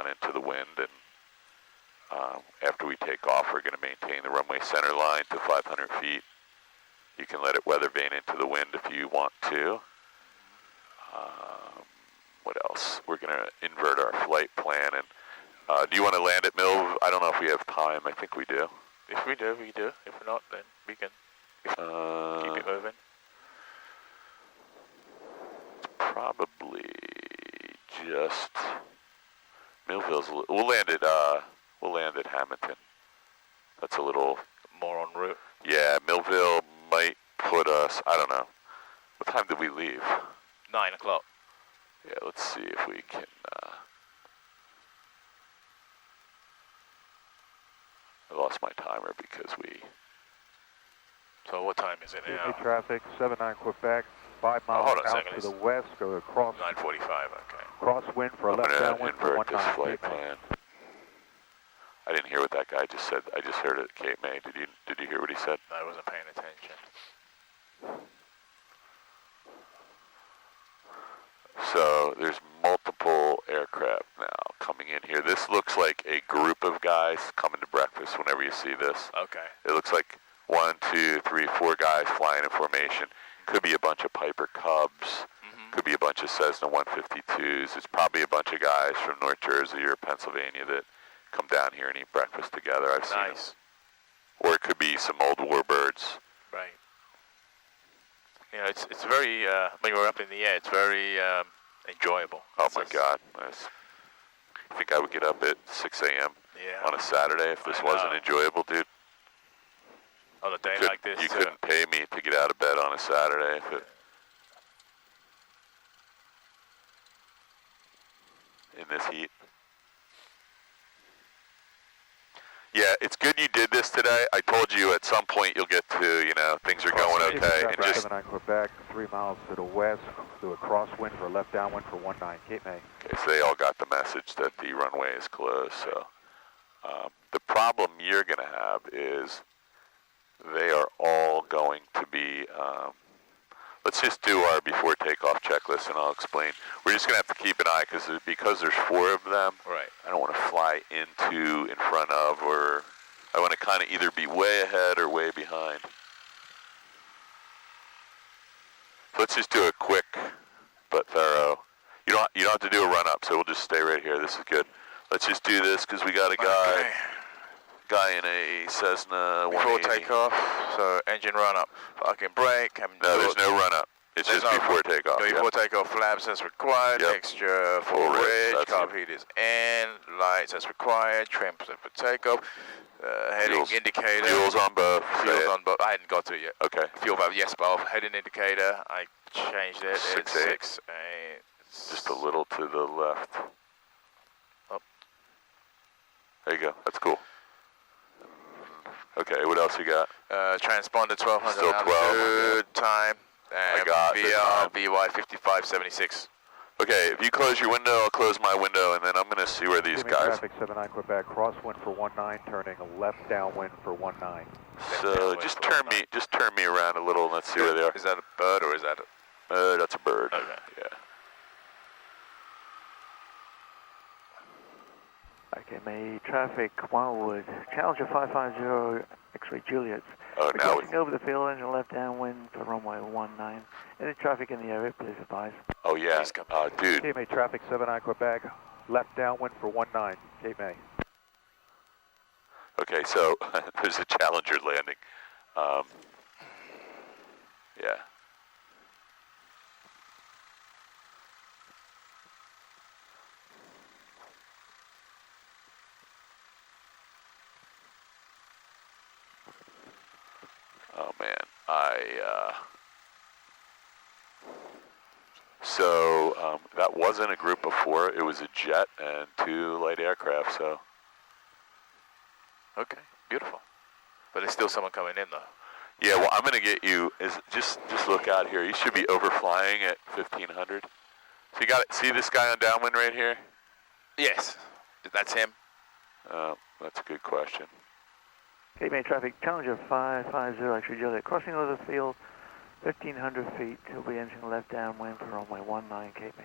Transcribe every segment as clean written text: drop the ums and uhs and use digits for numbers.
run into the wind, and after we take off, we're going to maintain the runway center line to 500 feet. You can let it weather vane into the wind if you want to. What else? We're going to invert our flight plan. And do you want to land at Mil? I don't know if we have time. I think we do. If we do, we do. If not, then we can keep it moving. Probably just Millville's. We'll land at Hamilton. That's a little more en route. Yeah, Millville might put us. I don't know. What time did we leave? 9 o'clock. Yeah, let's see if we can. I lost my timer because we. So what time is it now? Traffic 79 Quebec, 5 miles out to the west. Go across. 9:45. Okay. Crosswind for a left downwind for 19. This flight plan. I didn't hear what that guy just said. I just heard it, Cape May. Did you hear what he said? I wasn't paying attention. So there's multiple aircraft now coming in here. This looks like a group of guys coming to breakfast whenever you see this. Okay. It looks like 1, 2, 3, 4 guys flying in formation. Could be a bunch of Piper Cubs. Could be a bunch of Cessna 152s. It's probably a bunch of guys from North Jersey or Pennsylvania that come down here and eat breakfast together. I've seen them. Or it could be some old warbirds. Right. You know, it's very, when we're up in the air, it's very enjoyable. Oh my God. I think I would get up at 6 a.m. on a Saturday if this wasn't enjoyable, dude. On a day like this, you couldn't pay me to get out of bed on a Saturday if it. In this heat. Yeah, it's good you did this today. I told you at some point you'll get to, things are going okay. And just 79 Quebec, 3 miles to the west, do a crosswind for a left downwind for 19, Cape May. Okay, so they all got the message that the runway is closed. So the problem you're going to have is they are all going to be, let's just do our before takeoff checklist and I'll explain. We're just going to have to keep an eye because there's 4 of them. Right. I don't want to fly into, in front of, or I want to kind of either be way ahead or way behind. So let's just do a quick but thorough. You don't have to do a run up, so we'll just stay right here. This is good. Let's just do this because we got a guy in a Cessna 180. Before takeoff, so engine run up. Fucking brake. No, there's no run up. It's just before takeoff. Before takeoff, flaps as required. Yep. Mixture for ridge. Carb heat is in. Lights as required. Trim set for takeoff. Heading indicator. Fuel's on both. Fuel's on both. I hadn't got to it yet. Okay. Fuel valve, yes, but heading indicator. I changed it. 6-8. It's 6-8. Just a little to the left. Up. There you go. That's cool. Okay, what else you got? Transponder 1200 Still 12. Time. I got VR, BY 5576. Okay, if you close your window, I'll close my window, and then I'm going to see where these guys. Traffic 79 Quebec, crosswind for 19, turning a left downwind for 19. So just turn me around a little, and let's see where they are. Is that a bird or is that a? That's a bird. Okay. Yeah. Okay, May traffic Wildwood, Challenger 550, X-ray Juliet. Oh, now crossing over the field engine left downwind for runway 19. Any traffic in the area, please advise. Oh yeah, dude. Cape May traffic 79 Quebec, left downwind for 19, Cape May. Okay, so there's a Challenger landing. Yeah. Oh man, so that wasn't a group of 4. It was a jet and 2 light aircraft. So. Okay, beautiful. But there's still someone coming in though. Yeah, well, I'm gonna get you. Just look out here. You should be overflying at 1500. So you got it. See this guy on downwind right here? Yes, that's him. That's a good question. Cape May traffic, Challenger 550, X-ray Juliet, crossing over the field, 1,500 feet. He'll be engine left downwind for runway 19, Cape May.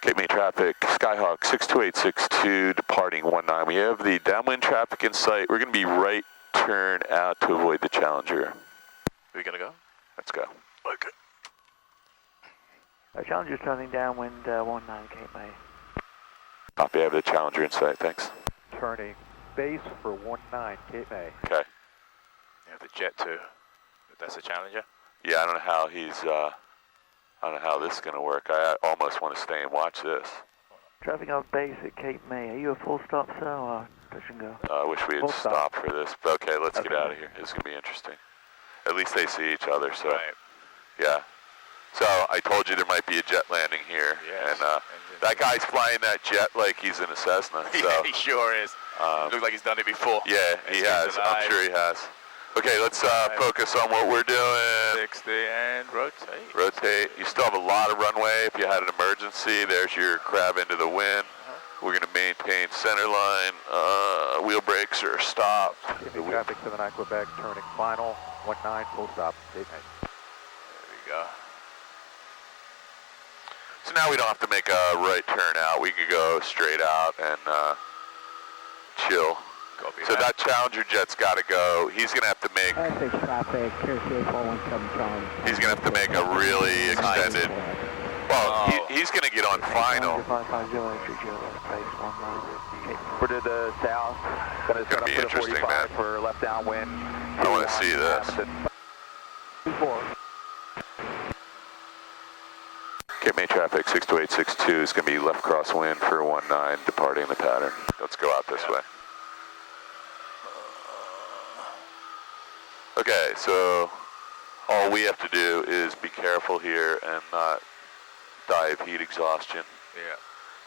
Cape May traffic, Skyhawk 62862 departing 19. We have the downwind traffic in sight. We're going to be right turn out to avoid the Challenger. Are we going to go? Let's go. Okay. Challenger's turning downwind 19 Cape May. Copy, I have the Challenger in sight, thanks. Turning base for 19 Cape May. Okay. You have the jet too. That's a Challenger? Yeah, I don't know how I don't know how this is going to work. I almost want to stay and watch this. Traffic on base at Cape May. Are you a full stop, sir, or touch and go? I wish we had Full stop. stopped for this. But okay, let's get out of here. This is going to be interesting. At least they see each other, so. Right. Yeah. So I told you there might be a jet landing here. Yes. And that guy's flying that jet like he's in a Cessna. So, Yeah, he sure is. Looks like he's done it before. Yeah, he has. I'm sure he has. Okay, let's focus on what we're doing. 60 and rotate. Rotate. You still have a lot of runway. If you had an emergency, there's your crab into the wind. We're going to maintain center line. Wheel brakes are stopped. Cape May traffic 79 Quebec, turning final, 19, full stop, Cape May. There we go. So now we don't have to make a right turn out. We could go straight out and chill. Copy So that Challenger jet's got to go. He's going to have to make. Traffic, Curfew 417 Charlie. He's going to have to make a really extended. Well, he's going to get on final. 550 entry Juliet, base 19 Cape May. We're to the south. Going to set up be for the interesting, 45 man. for left downwind. I want to see this. 24. Cape May traffic 62862 is going to be left crosswind for 19, departing the pattern. Let's go out this way. Okay, so all we have to do is be careful here and not die of heat exhaustion. Yeah.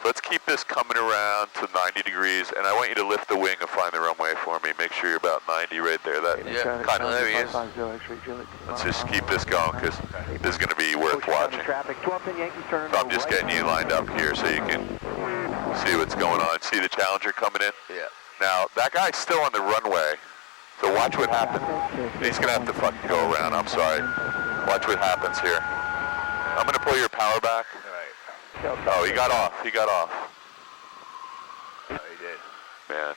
Let's keep this coming around to 90 degrees, and I want you to lift the wing and find the runway for me. Make sure you're about 90 right there. That kind of there he is. 550 entry Juliet. Let's just keep this going, because this is going to be worth watching. Traffic, 12 pin Yankee turn. So I'm just getting you lined up here so you can see what's going on. See the Challenger coming in? Yeah. Now, that guy's still on the runway, so watch what happens. He's going to have to fucking go around. I'm sorry. Watch what happens here. I'm going to pull your power back. Right. Oh, he got off. He got off. Oh, he did. Man.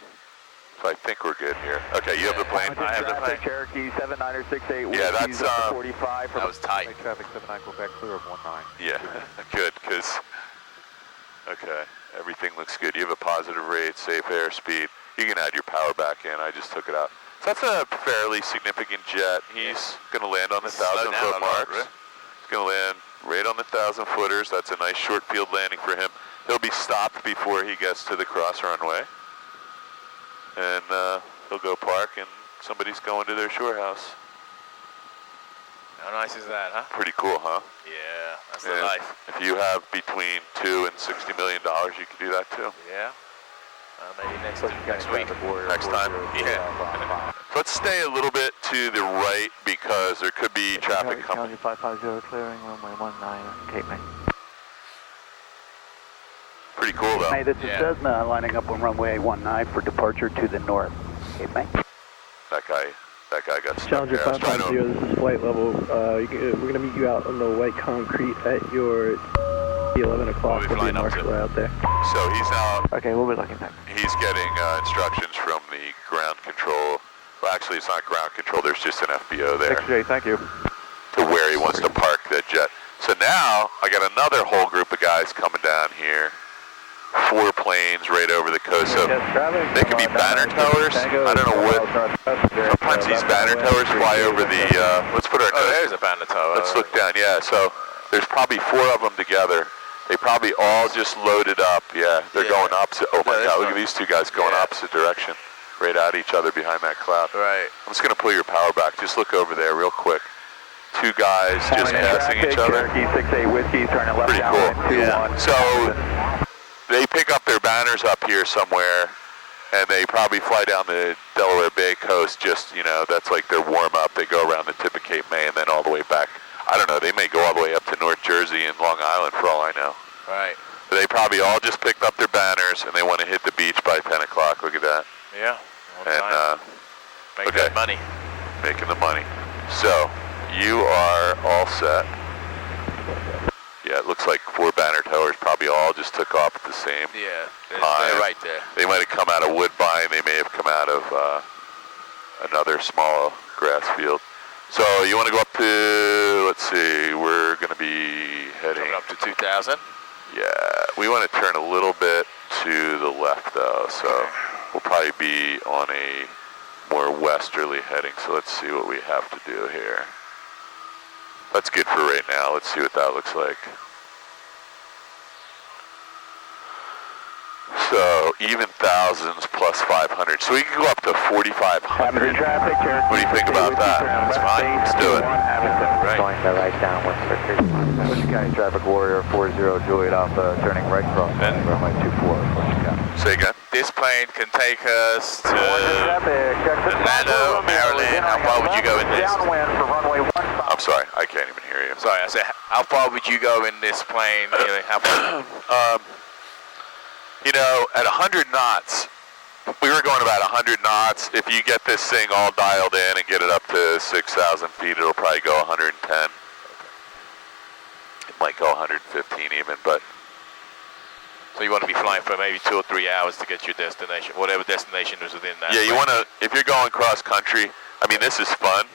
So I think we're good here. Okay, you have the plane? I have the plane. Cherokee 7968. Yeah, that's, 45 for That was tight. traffic 79 Quebec, clear of 19. Yeah, good, because, okay, everything looks good. You have a positive rate, safe airspeed. You can add your power back in. I just took it out. So that's a fairly significant jet. He's going to land on the 1,000-foot marks. He's going to land right on the 1,000-footers. That's a nice short field landing for him. He'll be stopped before he gets to the cross runway. And he'll go park, and somebody's going to their shore house. How nice is that, huh? Pretty cool, huh? Yeah, that's the And life. if you have between $2 and $60 million, you can do that too. Yeah. Maybe next week. Next time. Yeah. Let's stay a little bit to the right because there could be traffic coming. Challenger 550 clearing runway 19 Cape May. Pretty cool though. Hey, this is Yeah. Cessna lining up on runway 19 for departure to the north. Cape May. That guy got stuck Challenger there. I was trying 550, this is flight level. We're going to meet you out on the white concrete at your 11 o'clock. We'll be There'll be a flying up marshal to. out there. So he's now, Okay, we'll be looking back. he's getting instructions from the ground control. Well, actually it's not ground control, there's just an FBO there. Jay, thank you. To where he wants to park that jet. So now I got another whole group of guys coming down here. 4 planes right over the coast. So they could be banner towers. I don't know what. Sometimes these banner towers fly over the. Let's put our. Oh, there's a banner tower. Let's look down. Yeah. So there's probably 4 of them together. They probably all just loaded up. Yeah. They're going opposite. Oh my God! Look at these 2 guys going opposite direction, right at each other behind that cloud. Right. I'm just gonna pull your power back. Just look over there real quick. 2 guys just passing each other. Cherokee 68 Whiskey, turning left Pretty downwind, cool. 21. So they pick up their banners up here somewhere, and they probably fly down the Delaware Bay coast. Just, you know, that's like their warm up. They go around the tip of Cape May and then all the way back. I don't know. They may go all the way up to North Jersey and Long Island for all I know. Right. But they probably all just picked up their banners and they want to hit the beach by 10 o'clock. Look at that. Yeah. And Make okay. that money. Making the money. So you are all set. Yeah. Yeah, it looks like 4 banner towers probably all just took off at the same time. They're right there. They might have come out of Woodbine. They may have come out of another small grass field. So you want to go up to, let's see, we're going to be heading Coming up to 2,000. Yeah, we want to turn a little bit to the left though, so we'll probably be on a more westerly heading. So let's see what we have to do here. That's good for right now. Let's see what that looks like. So even thousands plus 500. So we can go up to 4,500. What do you think about that? That's fine. Let's do it. Right. Going the right downwind for 35. Flushing County Traffic Warrior 40 Juliet Alpha, turning right cross runway 24, Flushing County. Say again. This plane can take us to Atlanta, Maryland. How far would you go in this? Downwind for runway 15. I'm sorry, I can't even hear you. Sorry, I said, how far would you go in this plane? You know, how far? You know, at 100 knots, we were going about 100 knots. If you get this thing all dialed in and get it up to 6,000 feet, it'll probably go 110. It might go 115 even, but... So you want to be flying for maybe 2 or 3 hours to get your destination, whatever destination is within that. Yeah, you want to, if you're going cross country, I mean, this is fun,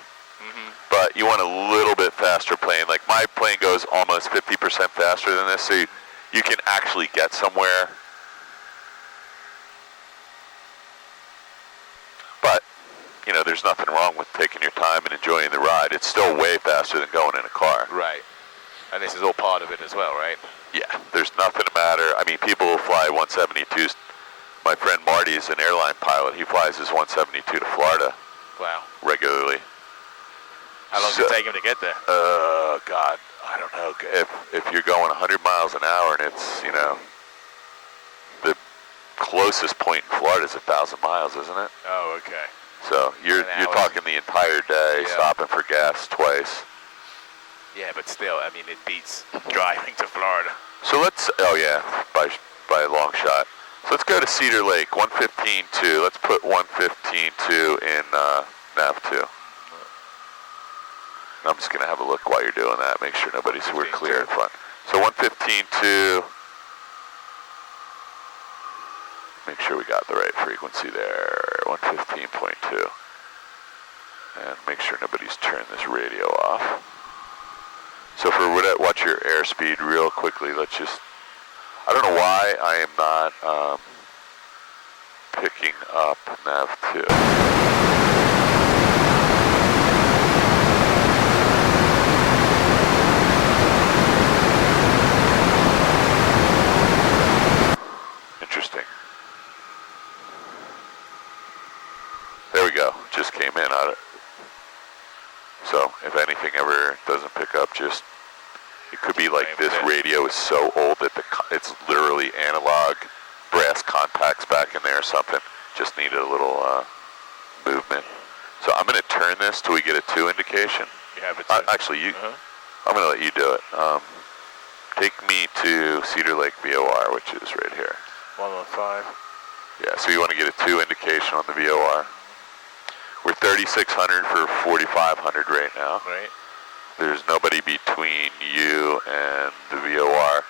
but you want a little bit faster plane. Like my plane goes almost 50% faster than this, so you can actually get somewhere. But, you know, there's nothing wrong with taking your time and enjoying the ride. It's still way faster than going in a car. Right. And this is all part of it as well, right? Yeah, there's nothing to matter. I mean, people who fly 172s. My friend Marty is an airline pilot. He flies his 172 to Florida. Wow. Regularly. How long does it take him to get there? God, I don't know. If you're going 100 miles an hour and it's, you know, the closest point in Florida is 1,000 miles, isn't it? Oh, okay. So you're talking the entire day, stopping for gas twice. Yeah, but still, I mean, it beats driving to Florida. So let's, by a long shot. So let's go to Cedar Lake, 115.2. Let's put 115.2 in nav2. I'm just going to have a look while you're doing that, make sure we're clear in front. So 115.2, make sure we got the right frequency there, 115.2. And make sure nobody's turned this radio off. So for watch your airspeed real quickly, let's just, I don't know why I am not picking up nav2. Interesting. There we go, just came in on it. So if anything ever doesn't pick up, just, it could be like this radio is so old that it's literally analog brass contacts back in there or something. Just needed a little movement. So I'm going to turn this till we get a 2 indication. You have it actually, I'm going to let you do it. Take me to Cedar Lake VOR, which is right here. 115. Yeah, so you want to get a 2 indication on the VOR. We're 3,600 for 4,500 right now. Right. There's nobody between you and the VOR.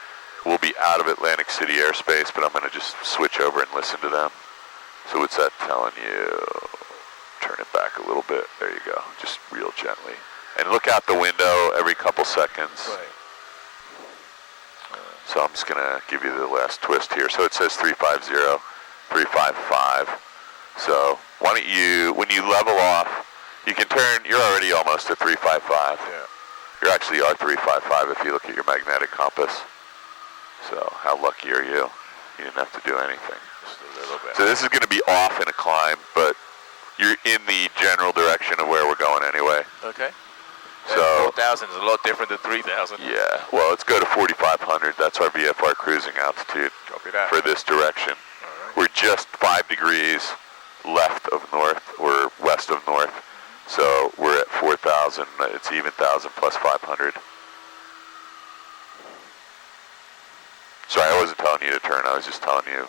We'll be out of Atlantic City airspace, but I'm going to just switch over and listen to them. So what's that telling you? Turn it back a little bit. There you go. Just real gently. And look out the window every couple seconds. Right. So I'm just going to give you the last twist here. So it says 350, 355. So why don't you, when you level off, you can turn, you're already almost at 355. Yeah. You actually are 355 if you look at your magnetic compass. So how lucky are you? You didn't have to do anything. Just a little bit. So this is going to be off in a climb, but you're in the general direction of where we're going anyway. Okay. So 4,000 is a lot different than 3,000. Yeah, well, let's go to 4,500. That's our VFR cruising altitude Copy that. for this direction. All right. We're just 5 degrees left of north or west of north. So we're at 4,000. It's even 1,000 plus 500. Sorry, I wasn't telling you to turn. I was just telling you.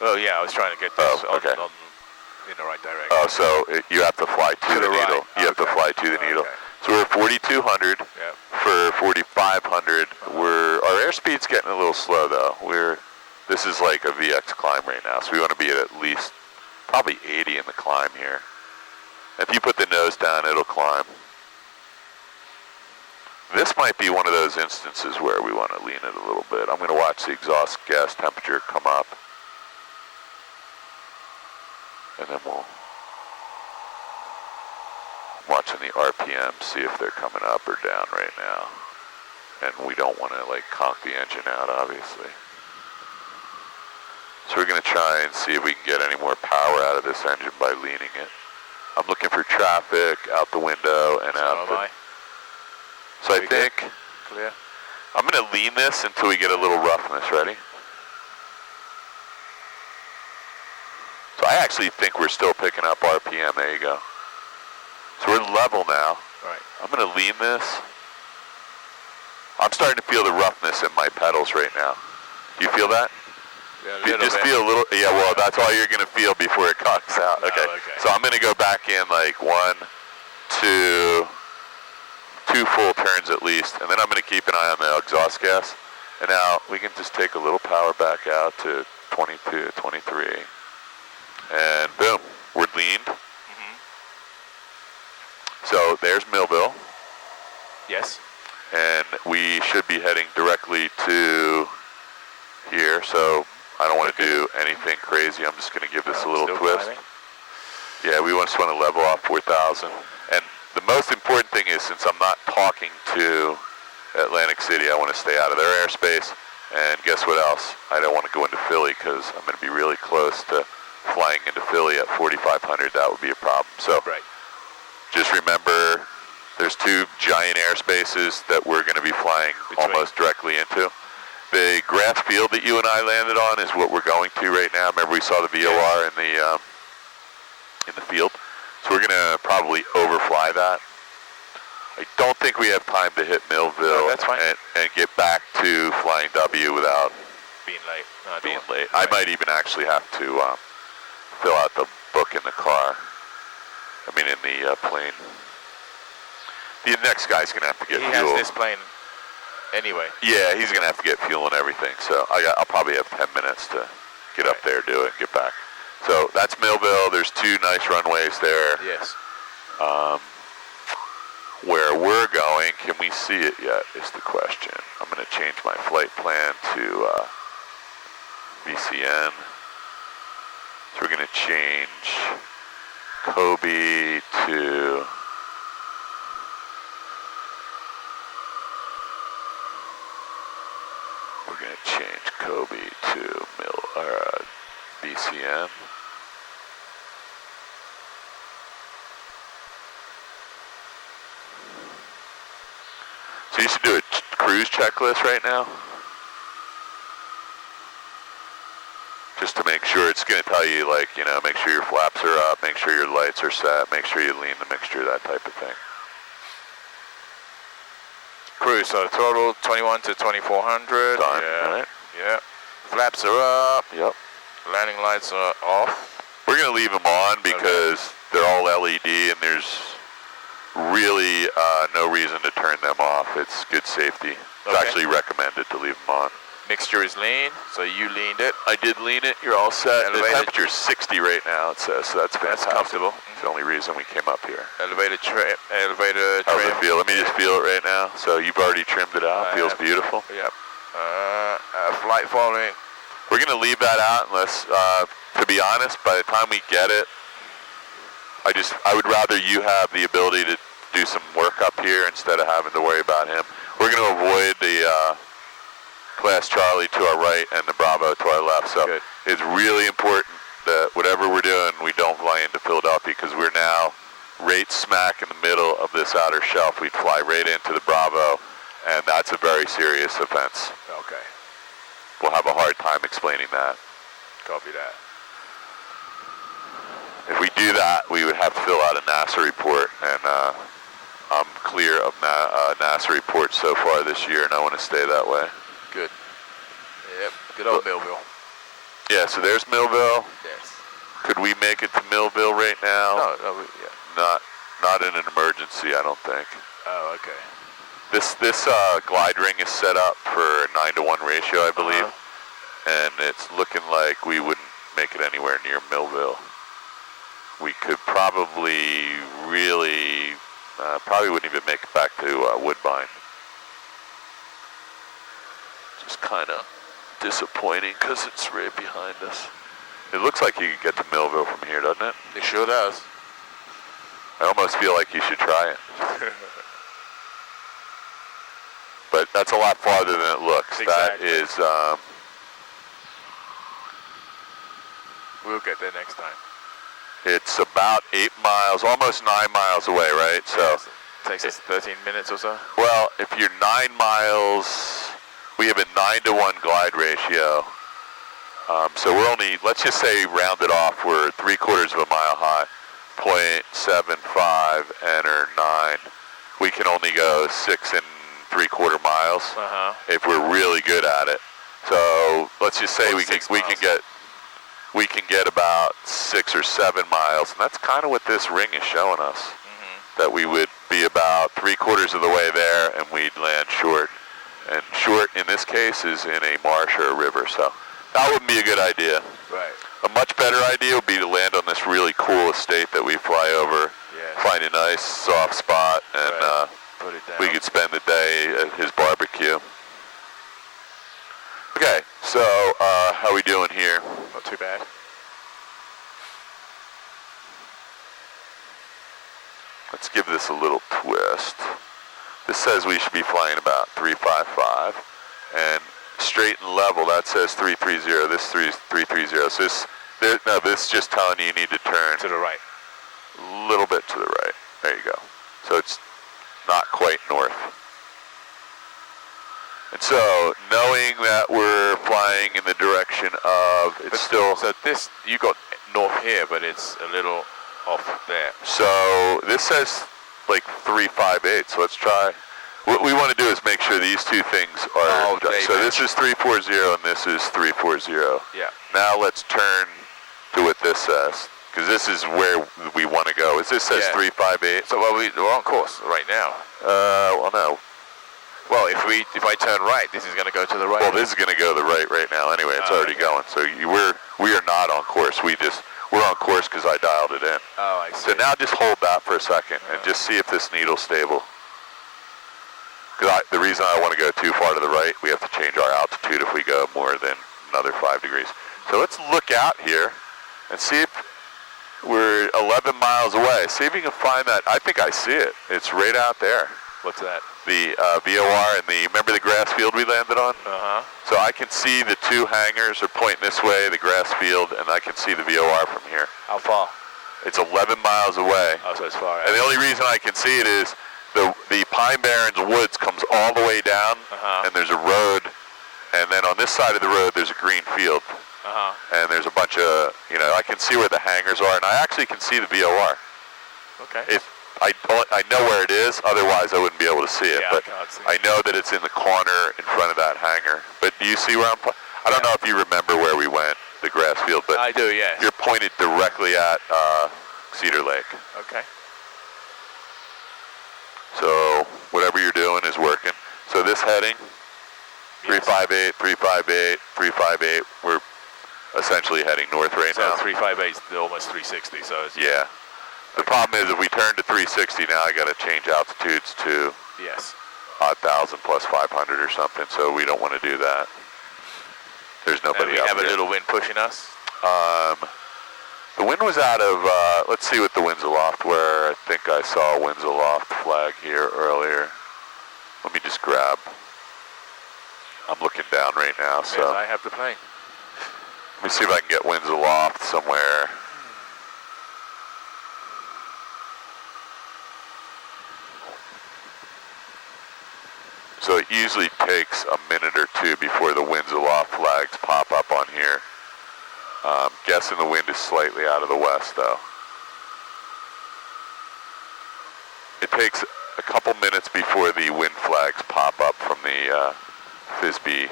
Oh, yeah, I was trying to get this okay. in the right direction. Oh, so you have to fly to the needle. Right. You have to fly to the needle. Okay. So we're at 4,200 for 4,500. Our airspeed's getting a little slow though. This is like a VX climb right now, so we want to be at least probably 80 in the climb here. If you put the nose down, it'll climb. This might be one of those instances where we want to lean it a little bit. I'm going to watch the exhaust gas temperature come up. And then we'll watching the RPM, see if they're coming up or down right now. And we don't want to like conk the engine out, obviously. So we're going to try and see if we can get any more power out of this engine by leaning it. I'm looking for traffic out the window and out the... So I think clear. I'm going to lean this until we get a little roughness. Ready? So I actually think we're still picking up RPM. There you go. So we're level now. Right. I'm going to lean this. I'm starting to feel the roughness in my pedals right now. Do you feel that? Yeah, just feel a little, yeah, well, that's all you're going to feel before it cocks out. Okay. Oh, okay. So I'm going to go back in like 1, 2 full turns at least, and then I'm going to keep an eye on the exhaust gas. And now we can just take a little power back out to 22, 23. And boom, we're leaned. So there's Millville. Yes. And we should be heading directly to here, so I don't want to do anything crazy. I'm just going to give this a little twist. Climbing. Yeah, we just want to level off 4,000. And the most important thing is, since I'm not talking to Atlantic City, I want to stay out of their airspace. And guess what else? I don't want to go into Philly because I'm going to be really close to flying into Philly at 4,500. That would be a problem. So just remember, there's 2 giant airspaces that we're going to be flying almost directly into. The grass field that you and I landed on is what we're going to right now. Remember, we saw the VOR in the field. So we're going to probably overfly that. I don't think we have time to hit Millville and get back to Flying W without being late. being late. I might even actually have to fill out the book in the car. I mean, in the plane. The next guy's going to have to get fuel. He has this plane anyway. Yeah, he's going to have to get fuel and everything. So I'll probably have 10 minutes to get up there, do it, and get back. So that's Millville. There's 2 nice runways there. Yes. Where we're going, can we see it yet is the question. I'm going to change my flight plan to VCN. So we're going to change Kobe to... We're going to change Kobe to VCN. So you should do a cruise checklist right now. Just to make sure, it's going to tell you, like, you know, make sure your flaps are up, make sure your lights are set, make sure you lean the mixture, that type of thing. Cruise, so total 21 to 2400. Done, yeah. right? Yeah. Flaps are up. Yep. Landing lights are off. We're going to leave them on because they're all LED and there's really no reason to turn them off. It's good safety. It's actually recommended to leave them on. Mixture is lean, so you leaned it. I did lean it. You're all set. Elevated. The temperature's 60 right now, it says, so that's fantastic. That's comfortable. It's the only reason we came up here. Elevated trim. How's it feel? Let me just feel it right now. So you've already trimmed it out. Feels beautiful. Yep. Flight following. We're going to leave that out unless, to be honest, by the time we get it, I would rather you have the ability to do some work up here instead of having to worry about him. We're going to avoid the Class Charlie to our right and the Bravo to our left. So it's really important that whatever we're doing, we don't fly into Philadelphia because we're now right smack in the middle of this outer shelf. We'd fly right into the Bravo, and that's a very serious offense. Okay. We'll have a hard time explaining that. Copy that. If we do that, we would have to fill out a NASA report, and I'm clear of NASA reports so far this year, and I want to stay that way. Good. Yep. Good old Millville. Yeah, so there's Millville. Yes. Could we make it to Millville right now? No, Not. not in an emergency, I don't think. Oh, okay. This glide ring is set up for a 9-to-1 ratio, I believe, and it's looking like we wouldn't make it anywhere near Millville. We could probably probably wouldn't even make it back to Woodbine. Just kind of disappointing because it's right behind us. It looks like you could get to Millville from here, doesn't it? It sure does. I almost feel like you should try it. But that's a lot farther than it looks. Exactly. That is, we'll get there next time. it's about 8 miles, almost 9 miles away, right? So yes. Takes us 13 minutes or so. Well, if you're 9 miles, we have a 9-to-1 glide ratio. So we're only, let's just say round it off, we're 3/4 of a mile high, 0.75, enter 9. We can only go 6 3/4 miles if we're really good at it. So let's just say we can get about 6 or 7 miles, and that's kind of what this ring is showing us. That we would be about 3/4 of the way there, and we'd land short. And short in this case is in a marsh or a river, so that wouldn't be a good idea. Right. A much better idea would be to land on this really cool estate that we fly over, find a nice soft spot, and put it down. We could spend the day at his barbecue. Okay, so how are we doing here? Not too bad. Let's give this a little twist. This says we should be flying about 355, and straight and level, that says 330. This is 330. So this is just telling you need to turn to the right. A little bit to the right. There you go. So it's not quite north. And so, knowing that we're flying in the direction of, so this, you got north here, but it's a little off there. So this says like 358, so let's try. What we want to do is make sure these two things are, so this is 340 and this is 340. Yeah. Now let's turn to what this says, because this is where we want to go. This says 358. So we're on course right now. Well, no. Well, if I turn right, this is going to go to the right. Well, this is going to go to the right now. Anyway, it's already going. So we are not on course. We're on course because I dialed it in. Oh, I see. So now just hold that for a second and just see if this needle's stable. Because the reason I want to go too far to the right, we have to change our altitude if we go more than another 5 degrees. So let's look out here and see if we're 11 miles away. See if you can find that. I think I see it. It's right out there. What's that? The VOR and remember the grass field we landed on? So I can see the two hangars are pointing this way, the grass field, and I can see the VOR from here. How far? It's 11 miles away. Oh, so it's far out. And the only reason I can see it is the Pine Barrens Woods comes all the way down, and there's a road, and then on this side of the road there's a green field. And there's a bunch of, I can see where the hangars are, and I actually can see the VOR. Okay. I know where it is, otherwise I wouldn't be able to see it, but I know that it's in the corner in front of that hangar. But do you see where I don't know if you remember where we went, the grass field, but I do, yes. You're pointed directly at Cedar Lake. Okay. So whatever you're doing is working. So this heading, 358, 358, 358, we're essentially heading north right now. So 358 is almost 360, so it's... Yeah. The problem is if we turn to 360 now, I got to change altitudes to 1,000 plus 500 or something, so we don't want to do that. There's nobody out there. And we have a little wind pushing us? The wind was out of, let's see what the wind's aloft were. I think I saw a winds aloft flag here earlier. Let me just grab. I'm looking down right now, so. Yes, I have the plane. Let me see if I can get winds aloft somewhere. So it usually takes a minute or two before the winds aloft flags pop up on here. Guessing the wind is slightly out of the west though. It takes a couple minutes before the wind flags pop up from the FISB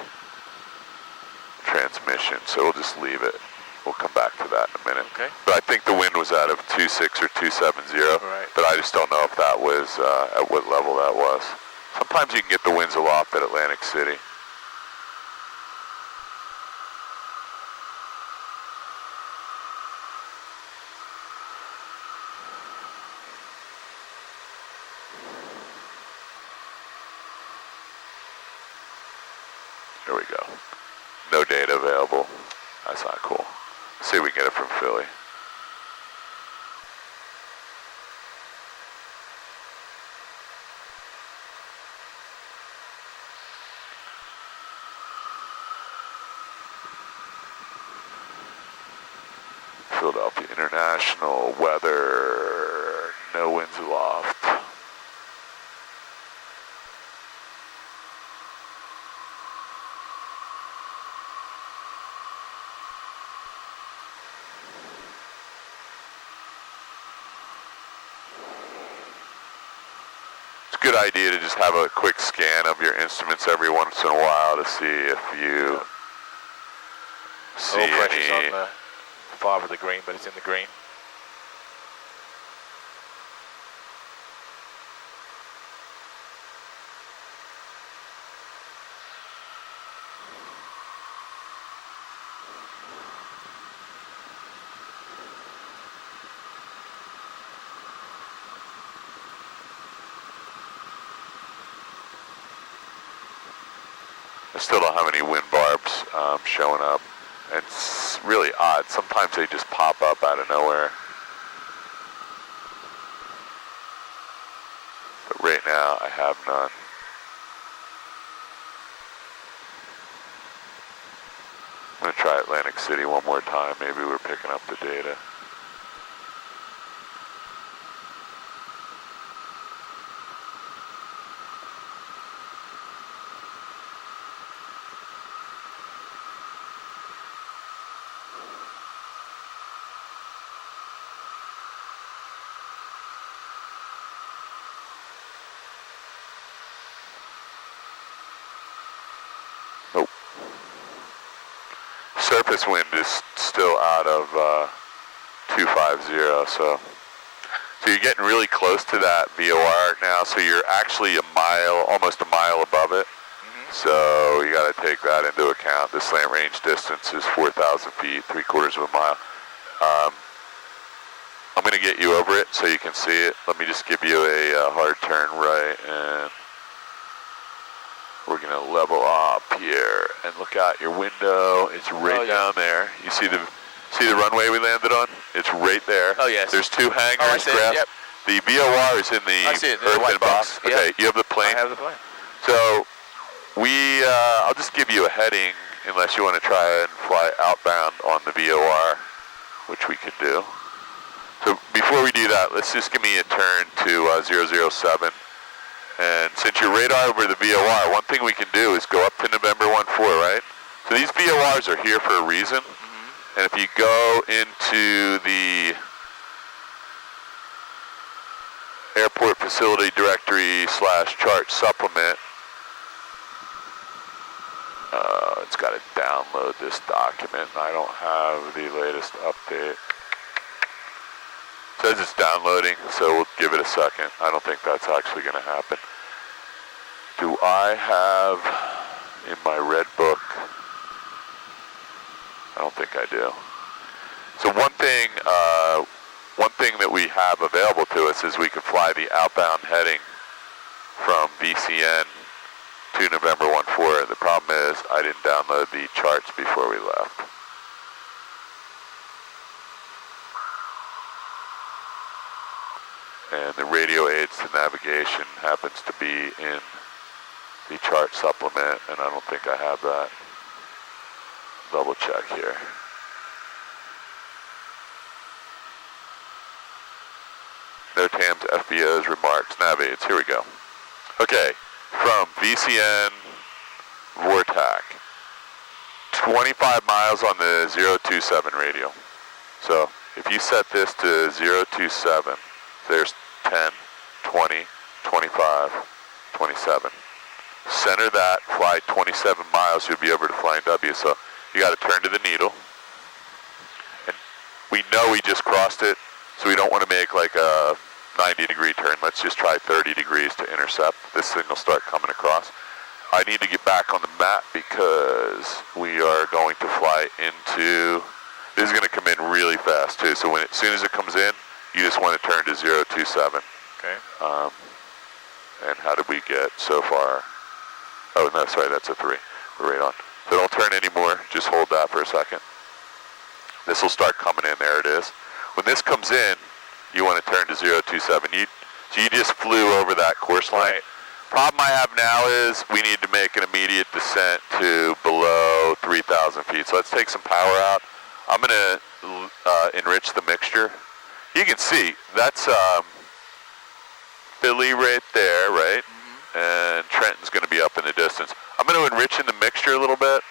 transmission, so we'll just leave it. we'll come back to that in a minute. Okay. But I think the wind was out of 26 or 270. Right. But I just don't know if that was at what level that was. Sometimes you can get the winds aloft at Atlantic City. There we go. No data available. That's not cool. Let's see if we can get it from Philly. Philadelphia International weather, no winds aloft. It's a good idea to just have a quick scan of your instruments every once in a while to see if you see Oil pressure's any. on the 5 of the green, but it's in the green. I still don't have any wind barbs showing up. It's really odd. Sometimes they just pop up out of nowhere. But right now, I have none. I'm going to try Atlantic City one more time. Maybe we're picking up the data. Nope. Surface wind is still out of 250, so you're getting really close to that VOR now, so you're actually almost a mile above it. So you got to take that into account. The slant range distance is 4,000 feet, 3/4 of a mile. I'm going to get you over it so you can see it. Let me just give you a hard turn right, and we're going to level up here and look out your window. It's right down there. You see the runway we landed on? It's right there. Oh, yes. There's 2 hangars. Oh, I see it. Yep. The VOR is in the I see it, the white earthen box. box. Okay, Yep. you have the plane? I have the plane. So I'll just give you a heading unless you want to try and fly outbound on the VOR, which we could do. So before we do that, let's just give me a turn to 007. And since you're radar over the VOR, one thing we can do is go up to November 14, right? So these VORs are here for a reason. And if you go into the airport facility directory / chart supplement, it's got to download this document. I don't have the latest update. It says it's downloading, so we'll give it a second. I don't think that's actually going to happen. Do I have in my red book? I don't think I do. So one thing that we have available to us is we can fly the outbound heading from VCN to November 14. The problem is I didn't download the charts before we left. And the radio aids to navigation happens to be in the chart supplement, and I don't think I have that. Double check here. No TAMs, FBOs, remarks, nav aids. Here we go. Okay, from VCN Vortac, 25 miles on the 027 radio. So if you set this to 027, there's 10, 20, 25, 27. Center that, fly 27 miles, you'll be over to Flying W. So you got to turn to the needle. know we just crossed it, so we don't want to make like a 90-degree turn. Let's just try 30 degrees to intercept. This thing will start coming across. I need to get back on the map because we are going to fly into, this is going to come in really fast too, so as soon as it comes in, you just want to turn to 027. Okay. And how did we get so far? Oh, no, sorry, that's a 3. We're right on. So don't turn anymore, just hold that for a second. This will start coming in, there it is. When this comes in, you want to turn to 027. So you just flew over that course line. Right. Problem I have now is we need to make an immediate descent to below 3,000 feet. So let's take some power out. I'm going to enrich the mixture. You can see, that's Philly right there, right? And Trenton's going to be up in the distance. I'm going to enrich in the mixture a little bit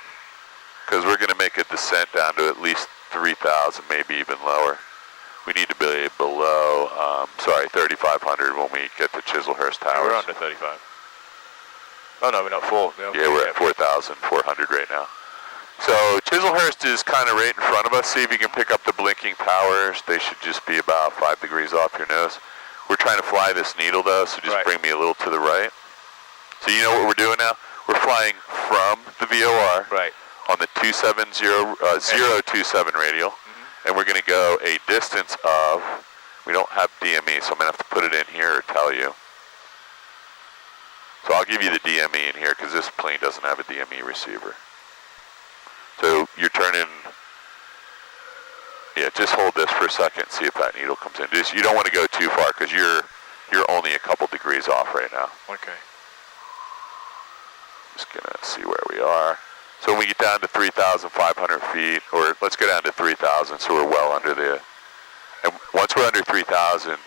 because we're going to make a descent down to at least 3,000, maybe even lower. We need to be below, 3,500 when we get to Chislehurst Towers. We're under 35. Oh no, we're not 4. Yeah, we're at 4,400 right now. So Chislehurst is kind of right in front of us. See if you can pick up the blinking powers. They should just be about 5 degrees off your nose. We're trying to fly this needle though, so just bring me a little to the right. So you know what we're doing now? We're flying from the VOR on the 027 radial, and we're going to go a distance of, we don't have DME, so I'm going to have to put it in here or tell you. So I'll give you the DME in here because this plane doesn't have a DME receiver. So you're turning, yeah, just hold this for a second, see if that needle comes in. You don't want to go too far because you're only a couple degrees off right now. Okay. Just gonna see where we are. So when we get down to 3,500 feet, or let's go down to 3,000, so we're well under the, and once we're under 3,000,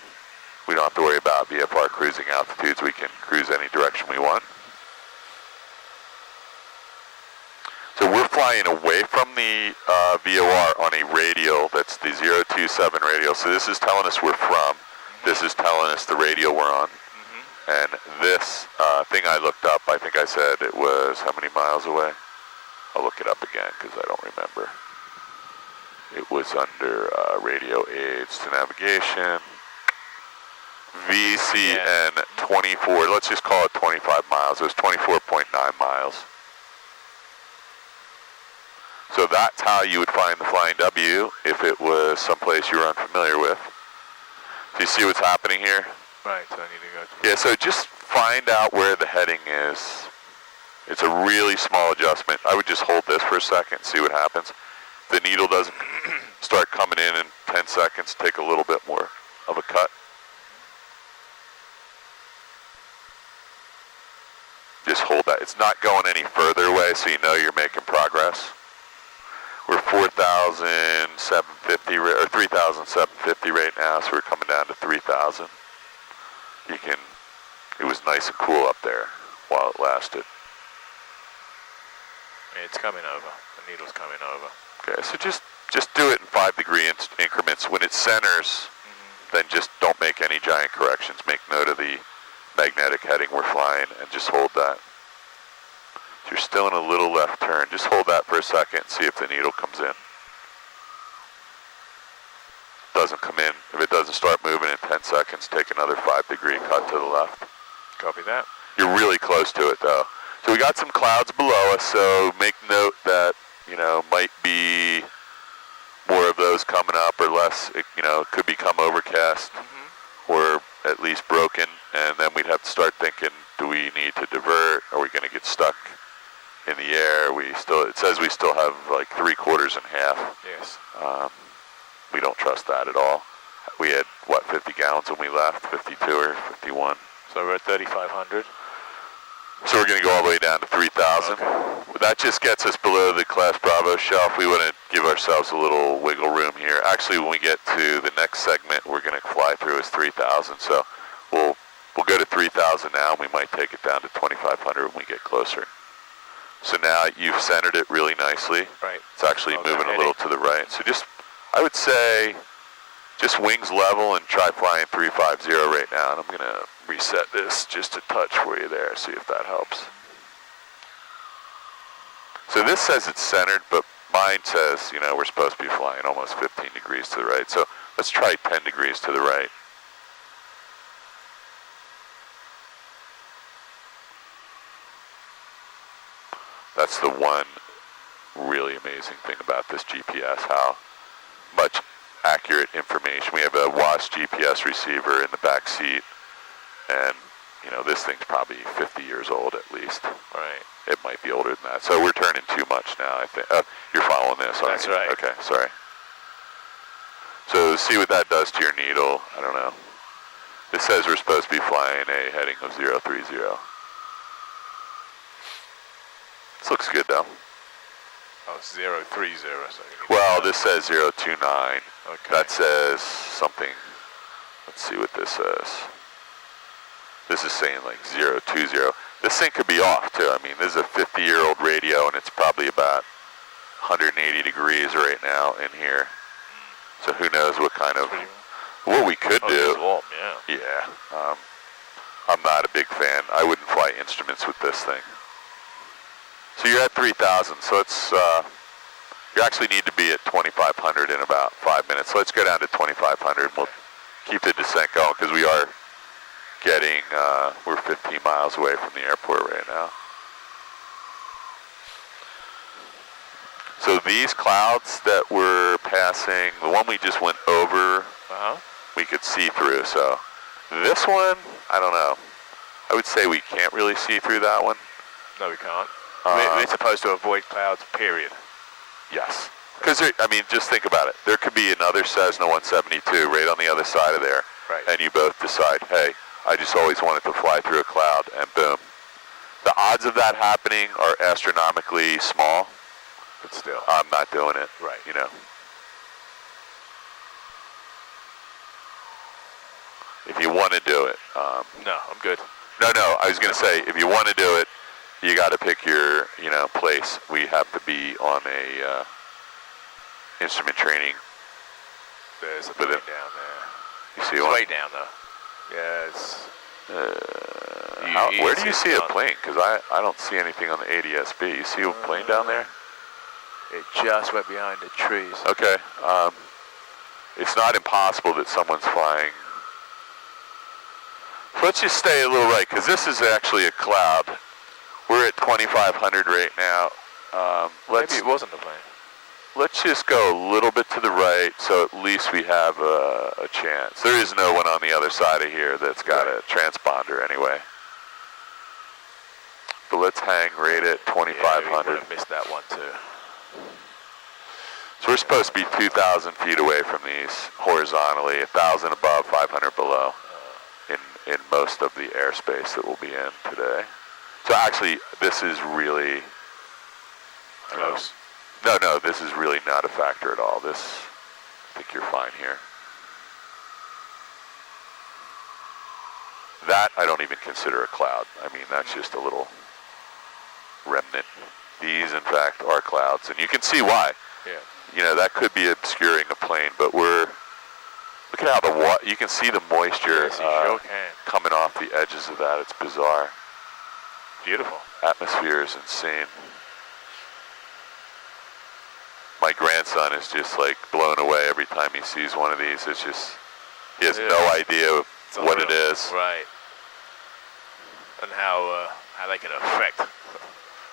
we don't have to worry about VFR cruising altitudes. We can cruise any direction we want. So we're flying away from the VOR on a radial, that's the 027 radial. So this is telling us we're from, this is telling us the radial we're on. And this thing I looked up, I think I said it was how many miles away? I'll look it up again because I don't remember. It was under radio aids to navigation. VCN 24, let's just call it 25 miles. It was 24.9 miles. So that's how you would find the Flying W if it was someplace you were unfamiliar with. Do you see what's happening here? Right, so I need to go to... Yeah, so just find out where the heading is. It's a really small adjustment. I would just hold this for a second, see what happens. If the needle doesn't start coming in 10 seconds, take a little bit more of a cut. Just hold that. It's not going any further away, so you know you're making progress. We're 4,750 or 3,750 right now, so we're coming down to 3,000. You can, it was nice and cool up there while it lasted. It's coming over. The needle's coming over. Okay, so just do it in 5-degree increments. When it centers, then just don't make any giant corrections. Make note of the magnetic heading we're flying and just hold that. So you're still in a little left turn. Just hold that for a second and see if the needle comes in. Doesn't come in. If it doesn't start moving in 10 seconds, take another 5-degree cut to the left. Copy that. You're really close to it though. So we got some clouds below us, so make note that, you know, might be more of those coming up or less, it, you know, could become overcast or at least broken, and then we'd have to start thinking, do we need to divert? Are we going to get stuck in the air? It says we still have like 3/4 and half. Yes. We don't trust that at all. We had, what, 50 gallons when we left, 52 or 51. So we're at 3,500. So we're going to go all the way down to 3,000. Okay. That just gets us below the Class Bravo shelf. We want to give ourselves a little wiggle room here. Actually, when we get to the next segment, we're going to fly through is 3,000. So we'll go to 3,000 now, and we might take it down to 2,500 when we get closer. So now you've centered it really nicely. Right. It's actually moving a little to the right. So just, I would say, just wings level and try flying 350 right now. And I'm going to reset this just a touch for you there, see if that helps. So this says it's centered, but mine says, you know, we're supposed to be flying almost 15 degrees to the right. So let's try 10 degrees to the right. That's the one really amazing thing about this GPS, how much accurate information. We have a WAS GPS receiver in the back seat, and you know, this thing's probably 50 years old at least. Right. It might be older than that. So we're turning too much now, I think. You're following this, aren't That's you? right. Okay, sorry. So see what that does to your needle. I don't know. This says we're supposed to be flying a heading of 030. This looks good though. Oh, 030. So well, this says 029. Okay. That says something. Let's see what this says. This is saying like 020. This thing could be off too. I mean, this is a 50-year-old radio, and it's probably about 180 degrees right now in here. So who knows what kind of, what we could do. It's warm, yeah. Yeah. I'm not a big fan. I wouldn't fly instruments with this thing. So you're at 3,000. So it's, you actually need to be at 2,500 in about 5 minutes. So let's go down to 2,500. We'll keep the descent going because we are getting, we're 15 miles away from the airport right now. So these clouds that we're passing, the one we just went over, we could see through. So this one, I don't know. I would say we can't really see through that one. No, we can't. We're supposed to avoid clouds, period. Yes. Because, I mean, just think about it. There could be another Cessna 172 right on the other side of there. Right. And you both decide, hey, I just always wanted to fly through a cloud, and boom. The odds of that happening are astronomically small. But still. I'm not doing it. Right. You know. If you want to do it. No, I'm good. No, I was going to say, if you want to do it, you got to pick your, you know, place. We have to be on a instrument training. There's a plane down there. You see it's one? way down though. Yeah, it's. Where do you see a plane? Because I don't see anything on the ADSB. You see a plane down there? It just went behind the trees. Okay. It's not impossible that someone's flying. So let's just stay a little right, because this is actually a cloud. We're at 2,500 right now. Maybe it wasn't a plane. Let's just go a little bit to the right, so at least we have a chance. There is no one on the other side of here that's got a transponder anyway. But let's hang right at 2,500. Yeah, we would have missed that one too. So we're supposed to be 2,000 feet away from these horizontally, 1,000 above, 500 below in most of the airspace that we'll be in today. So actually, this is really close. No, this is really not a factor at all. I think you're fine here. That I don't even consider a cloud. I mean, that's just a little remnant. These, in fact, are clouds, and you can see why. Yeah. You know, that could be obscuring a plane, but look at how the water, you can see the moisture yes, you sure can. Coming off the edges of that. It's bizarre. Beautiful. Atmosphere is insane. My grandson is just like blown away every time he sees one of these. It's just, he has no idea what it is. Right. And how they can affect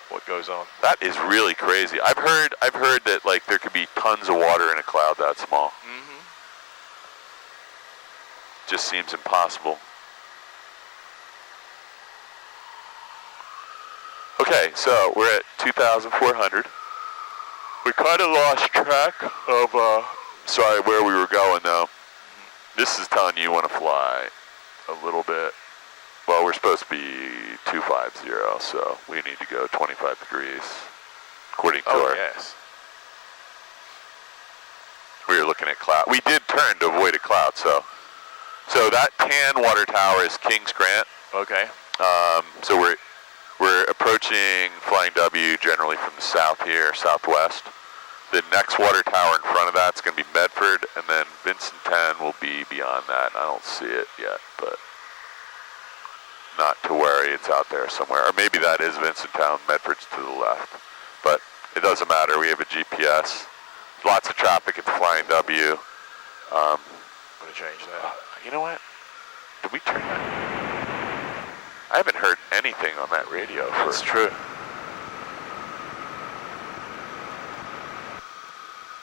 what goes on. That is really crazy. I've heard that like there could be tons of water in a cloud that small. Mm-hmm. Just seems impossible. Okay, so we're at 2,400. We kind of lost track of, where we were going though. This is telling you want to fly a little bit. Well, we're supposed to be 250, so we need to go 25 degrees, according to our... yes. We were looking at cloud. We did turn to avoid a cloud, so that tan water tower is Kings Grant. Okay. So we're approaching Flying W generally from the south here, southwest. The next water tower in front of that's going to be Medford, and then Vincent 10 will be beyond that. I don't see it yet, but not to worry, it's out there somewhere. Or maybe that is Vincent Town, Medford's to the left. But It doesn't matter, we have a GPS. Lots of traffic at the Flying W. I'm gonna change that. You know what? Did we turn that? I haven't heard anything on that radio. That's true.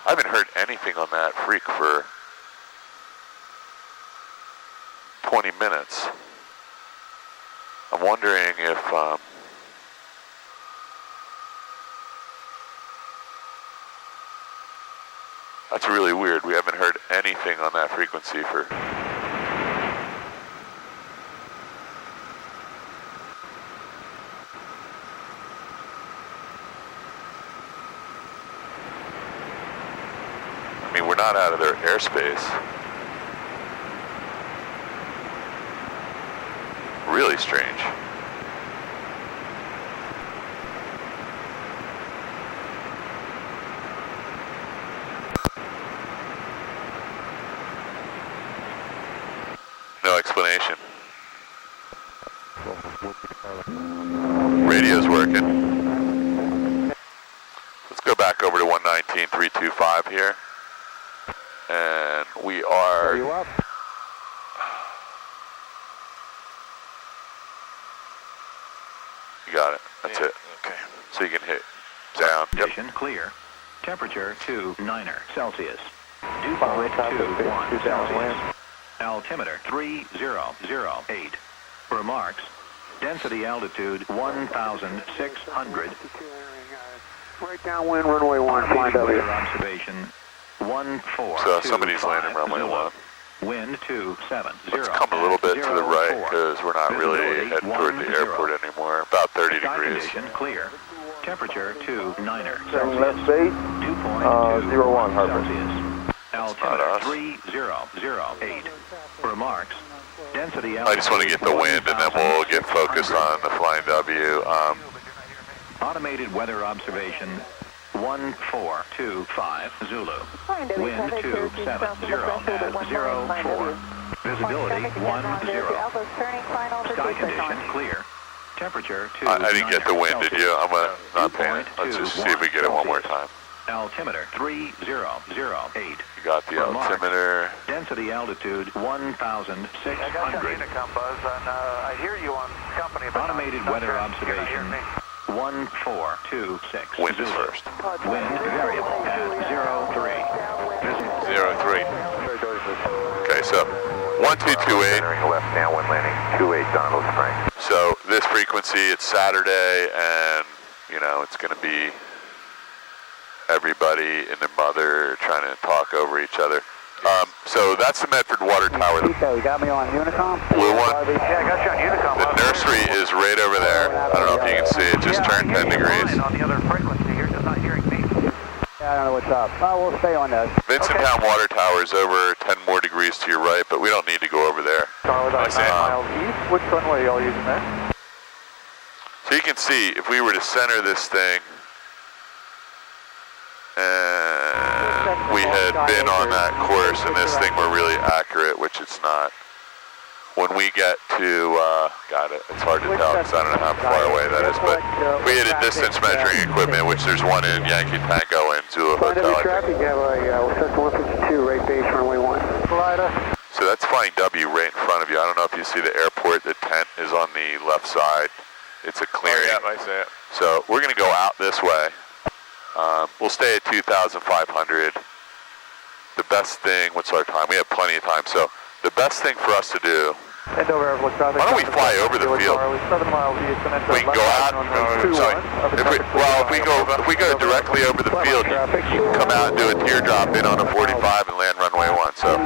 I haven't heard anything on that freak for 20 minutes. I'm wondering if that's really weird. We haven't heard anything on that frequency for... I mean, we're not out of their airspace. Really strange. No explanation. Radio's working. Let's go back over to 119.325 here. And we are... You up? You got it. That's it. Okay. So you can hit down. Condition clear. Temperature 29 Celsius. Dew point 21 Celsius. Altimeter 3008. Remarks. Density altitude 1,600. Right downwind, runway 1, flying W. Weather observation 14. So somebody's landing runway 1. Wind 270. Let's come a little bit to the right because we're not really heading toward the airport anymore. About 30 Sky degrees. condition clear. Temperature 29 Turning left base, 2.2 01 Harper. Celsius. Altimeter 3008. Remarks. Density altitude. I just want to get the wind and then we'll get focused on the Flying W. Automated weather observation 1425 Zulu. Wind 270 at 04. Visibility 10. Sky condition clear. Temperature 2. I didn't get the wind, did you? I'm not paying. Let's just see if we get it one more time. Altimeter 3008. You got the altimeter. Density altitude 1,600. I got your intercom, Buzz, and I hear you on company, but Automated weather observation 1426 Wind is Zulu. first. Wind variable at 03. 03. Okay, so 1228. Entering left downwind landing, 28 Donald Spring. So this frequency, it's Saturday, and you know it's going to be everybody and their mother trying to talk over each other. So that's the Medford Water Tower. Tito, you got me on Unicom? Blue one. Yeah, I got you on Unicom. The nursery is right over there. I don't know if you can see it. Just turned 10 degrees. On the other frequency, you're just not hearing me. Yeah, I don't know what's up. We'll stay on those. Vincenttown Water Tower is over 10 more degrees to your right, but we don't need to go over there. Tower about 9 miles east. Which runway are y'all using there? So you can see, if we were to center this thing, and we had been on that course, and this thing were really accurate, which it's not. When we get to, it's hard to tell because I don't know how far away that is, but if we hit a distance measuring equipment, which there's one in Yankee Tango and Zulu Hotel, traffic, you have a Cessna 152, right base, runway 1. So that's Flying W right in front of you. I don't know if you see the airport. The tent is on the left side. It's a clearing. Oh, yeah, I see it. So we're going to go out this way. We'll stay at 2,500. The best thing, what's our time? We have plenty of time. So the best thing for us to do, Why don't we fly over the field? 7 miles east and We can go out. If we go directly over the field, you can come out and do a teardrop in on a 45 and land runway 1. So,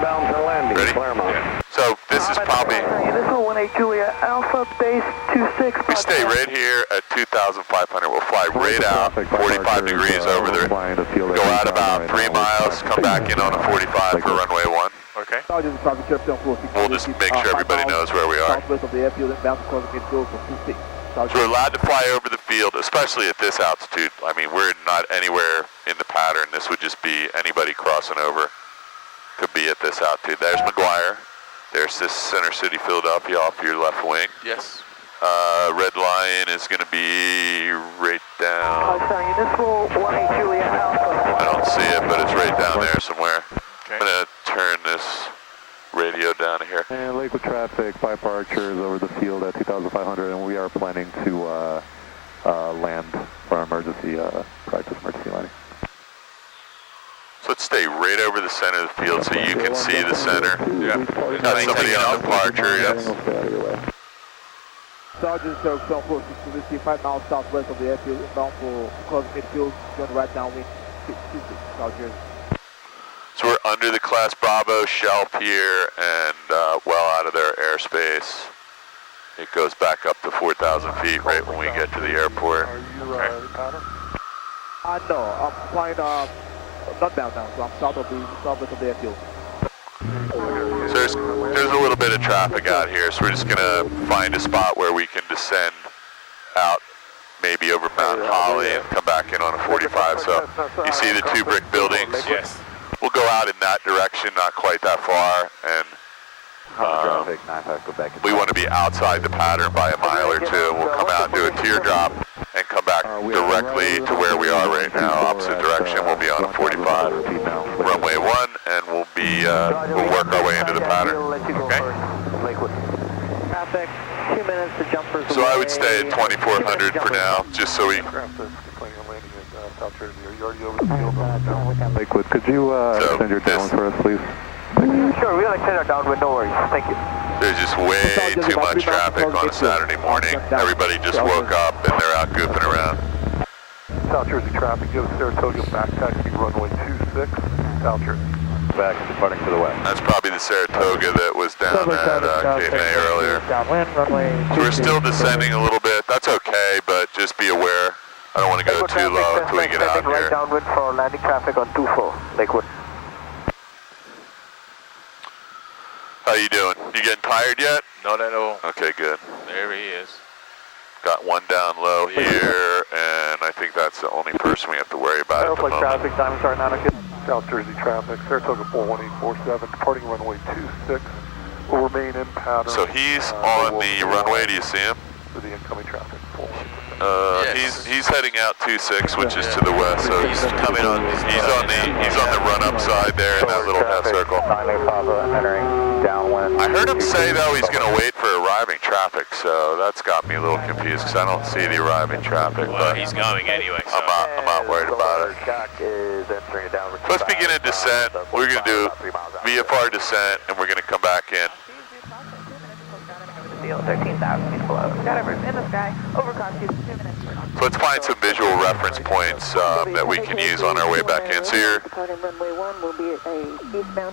ready? Yeah. So this is probably. This is 182 Alpha Base 26. We stay right here at 2,500. We'll fly right out, 45 degrees over there. Go out about 3 miles, come back in on a 45 for runway 1. Okay. We'll just make sure everybody knows where we are. So we're allowed to fly over the field, especially at this altitude. I mean, we're not anywhere in the pattern. This would just be anybody crossing over. Could be at this altitude. There's McGuire. There's this Center City, Philadelphia off your left wing. Yes. Red Lion is going to be right down. I don't see it, but it's right down there somewhere. Okay. I'm going to turn this radio down here. And Lakewood traffic, Pipe Archer is over the field at 2,500, and we are planning to land for our emergency practice emergency landing. So let's stay right over the center of the field so you can see the center. Yeah. Got somebody on departure, yes. Sergeant, so 5 miles southwest of the airfield, inbound for close midfield, going right downwind, 26, South Jersey. So we're under the Class Bravo shelf here and well out of their airspace. It goes back up to 4,000 feet right when we get to the airport. Are you pattern? No, I'm flying not down now, so I'm southwest of the airfield. So there's a little bit of traffic out here, so we're just going to find a spot where we can descend out maybe over Mount Holly and come back in on a 45. So you see the 2 brick buildings? Yes. We'll go out in that direction, not quite that far, and we want to be outside the pattern by a mile or 2. We'll come out and do a teardrop and come back directly to where we are right now, opposite direction. We'll be on a 45, runway 1, and we'll work our way into the pattern. Okay? Traffic, 2 minutes to jump for. So I would stay at 2,400 for now, just so we. Lakewood, could you send your downwind for us, please? Sure, we'll extend our downwind, no worries. Thank you. There's just way too much traffic on a Saturday morning. Everybody just woke up and they're out goofing around. South Jersey traffic, give Saratoga back taxi runway 26, South Jersey. Back, departing to the west. That's probably the Saratoga that was down at Cape May earlier. So we're still descending a little bit. That's okay, but just be aware. I don't want to go too low until we get out here. Right downwind for landing traffic on 24, Lakewood. How you doing? You getting tired yet? Not at all. Okay, good. There he is. Got one down low here, and I think that's the only person we have to worry about at the moment. Traffic, time start now, good. South Jersey traffic, Saratoga 41847, departing runway 26, will remain in pattern. So he's on the runway, do you see him? For the incoming traffic. Yes. He's heading out 26, which is to the west. So He's coming on. He's on the run-up side there in that little half circle. I heard him say though he's going to wait for arriving traffic, so that's got me a little confused because I don't see the arriving traffic. Well, but he's going anyway. So. I'm not worried about it. Let's begin a descent. We're going to do VFR descent, and we're going to come back in. 13,000 feet below. Got in the sky. Overcast 2 minutes. So let's find some visual reference points that we can use on our way back in. So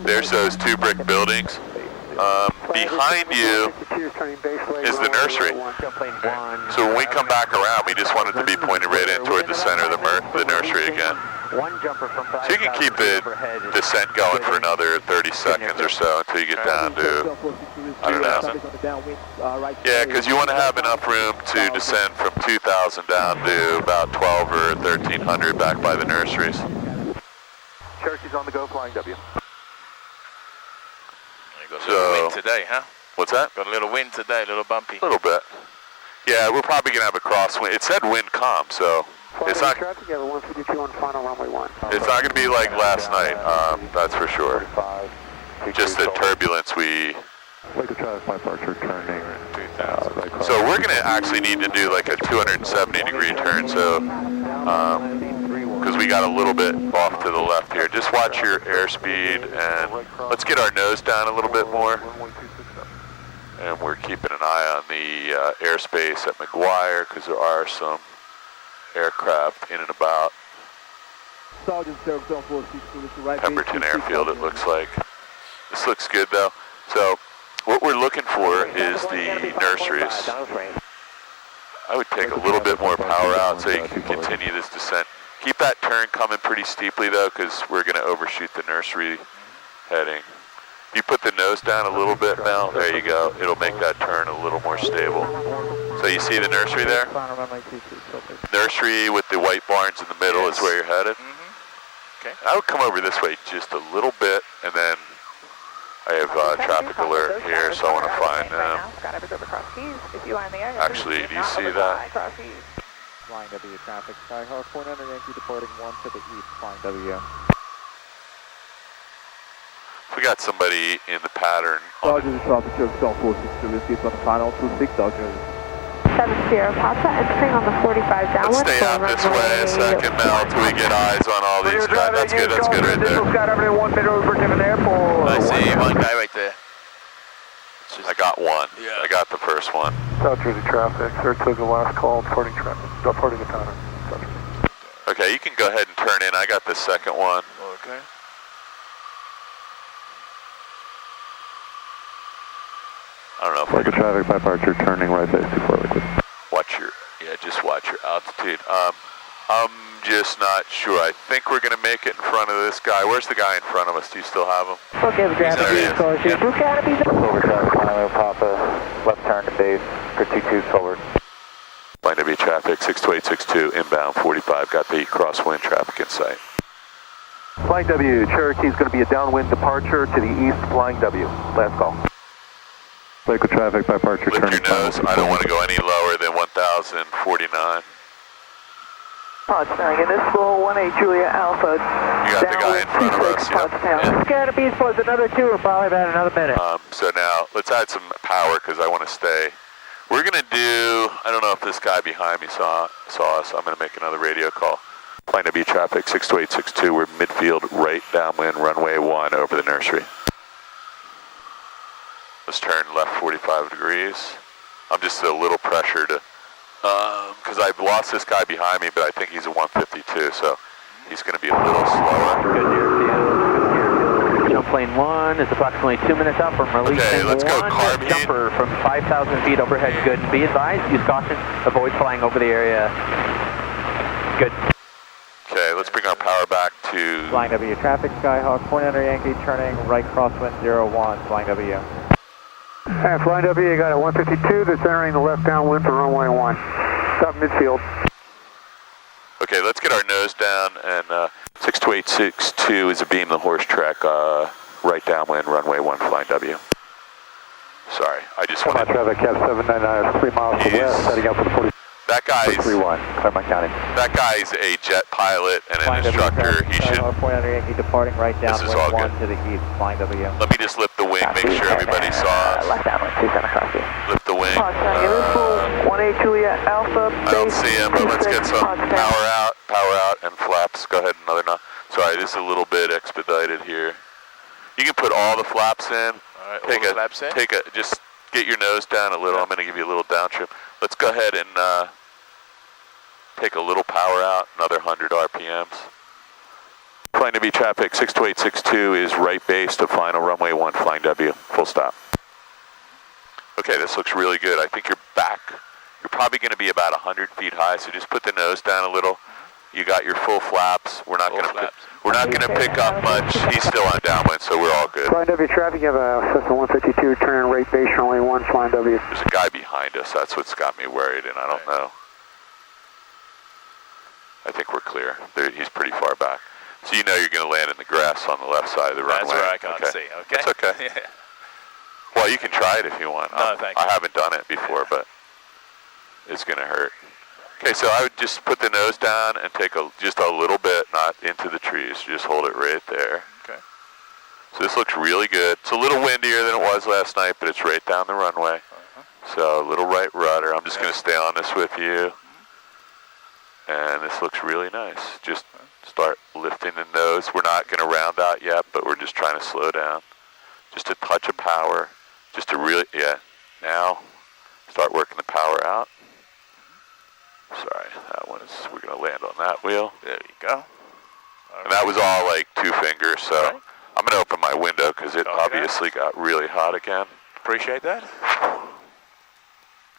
there's those 2 brick buildings. Behind you is the nursery. So when we come back around, we just want it to be pointed right in toward the center of the nursery again. So you can keep the descent going for another 30 seconds or so until you get down to, I don't know. Yeah, because you want to have enough room to descend from 2,000 down to about 12 or 1,300 back by the nurseries. Cherokee's on the go, flying W. Got a little wind today, huh? What's that? Got a little wind today, a little bumpy. A little bit. Yeah, we're probably going to have a crosswind. It said wind calm, so it's not going to be like last night, that's for sure. Just the turbulence So we're going to actually need to do like a 270-degree turn, so because we got a little bit off to the left here. Just watch your airspeed, and let's get our nose down a little bit more. And we're keeping an eye on the airspace at McGuire, because there are some aircraft in and about. Pemberton Airfield, it looks like. This looks good, though. So what we're looking for is the nurseries. I would take a little bit more power out so you can continue this descent. Keep that turn coming pretty steeply, though, because we're going to overshoot the nursery heading. You put the nose down a little bit, Mel. There you go. It'll make that turn a little more stable. So you see the nursery there? Nursery with the white barns in the middle is where you're headed. Okay. I would come over this way just a little bit and then I have traffic alert here, so I want to find them. Actually, do you see that? Flying W traffic, Skyhawk 400 Yankee departing 1 to the east, flying W. We got somebody in the pattern. Dodgers traffic show South 462, on the final 26 Dodgers. 70 Papa, entering on the 45 downwind. Let's stay out this way a second, Mel, until we get eyes on all these guys. That's good right there. I see one guy right there. I got one. Yeah. I got the first one. South Jersey traffic, Saratoga last call, departing the pattern. Okay, you can go ahead and turn in. I got the second one. Okay. I don't know if Like traffic by departure, turning right base 24 liquid. just watch your altitude. I'm just not sure. I think we're going to make it in front of this guy. Where's the guy in front of us? Do you still have him? Okay, the Canopy, Blue Canopy. Over traffic, Milo, Papa, left turn to base for 22 forward. Line W traffic, 62862, inbound 45, got the crosswind traffic in sight. Flying W, Cherokee is going to be a downwind departure to the east, flying W. Last call. Lakewood traffic by departure. Lift your nose. I don't want to go any lower than 1,049. Potsdam, and this roll 18 Julia Alpha. You got the guy in front of us. Potsdam. Canopies plus another 2, or probably about another minute. So now, let's add some power because I want to stay. We're going to do, I don't know if this guy behind me saw us. I'm going to make another radio call. Flying W traffic, 62862. We're midfield, right downwind, runway 1 over the nursery. Let's turn left 45 degrees. I'm just a little pressure to, because I've lost this guy behind me, but I think he's a 152, so he's going to be a little slower. Good near field. Jump plane 1 is approximately 2 minutes out from releasing. Okay, let's go carb heat. Jumper from 5,000 feet overhead. Good. And be advised, use caution. Avoid flying over the area. Good. Okay, let's bring our power back to... Flying W traffic, Skyhawk 400 Yankee, turning right crosswind 01, flying W. Flying W, you got a 152 that's entering the left downwind for runway 1. Stop midfield. Okay, let's get our nose down, and 62862 is a beam the horse track, right downwind, runway 1, flying W. Sorry, I just want to... traffic, cap 799, 3 miles to the west, heading up for the 40. That guy's... 31, Claremont County. That guy's a jet pilot and an instructor. He should... 400 Yankee departing right downwind 1 to the east, flying W. Let me just lift the wing, make sure everybody saw us. Left downwind, 2 center copy. Lift the wing. Potsdam, 18 Julia Alpha. I don't see him, but let's get some power out, and flaps. Go ahead, another knot. Sorry, this is a little bit expedited here. You can put all the flaps in. All right, Just get your nose down a little. I'm going to give you a little down trim. Let's go ahead and take a little power out, another 100 RPMs. Flying W traffic, 62862 is right base to final runway 1, flying W, full stop. Okay, this looks really good. I think you're back. You're probably going to be about 100 feet high, so just put the nose down a little. You got your full flaps. We're not going to pick up much. He's still on downwind, so we're all good. Flying W traffic, you have a Cessna 152 turning right base, runway 1, flying W. There's a guy behind us. That's what's got me worried, and I don't know. I think we're clear. He's pretty far back. So you know you're going to land in the grass on the left side of the runway. That's where I can't see, okay? That's okay. Yeah. Well, you can try it if you want. No, thank you. I haven't done it before, but it's going to hurt. Okay, so I would just put the nose down and take just a little bit, not into the trees. Just hold it right there. Okay. So this looks really good. It's a little windier than it was last night, but it's right down the runway. So a little right rudder. I'm just going to stay on this with you. And this looks really nice. Just start lifting the nose. We're not going to round out yet, but we're just trying to slow down. Just a touch of power. Just to really, now start working the power out. Sorry, that one is, we're going to land on that wheel. There you go. And that was all like 2 fingers, so I'm going to open my window because it obviously got really hot again. Appreciate that.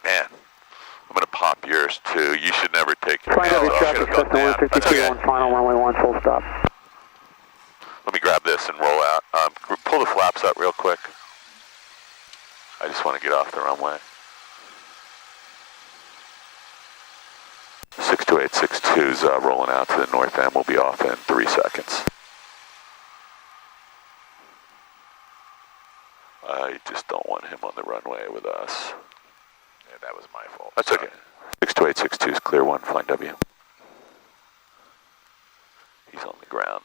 Man, I'm going to pop yours too. You should never take your Flying hands W off. traffic, Cessna 152, 1 final, runway 1, full stop. Let me grab this and roll out. Pull the flaps up real quick. I just want to get off the runway. 62862's rolling out to the north end. We'll be off in 3 seconds. I just don't want him on the runway with us. Yeah, that was my fault. That's okay. 62862 is clear 1, flying W. He's on the ground.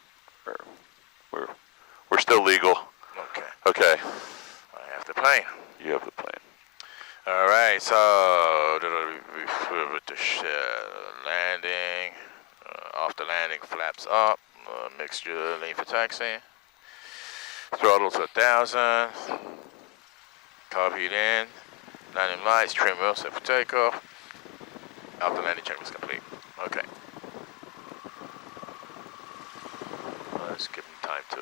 We're still legal. Okay. Okay. I have the plane. You have the plane. All right, so with the landing, after landing, flaps up, mixture lean for taxi, throttle to 1,000, carb heat in, landing lights, trim wheel set for takeoff. After landing check was complete. Okay. Let's give him time to.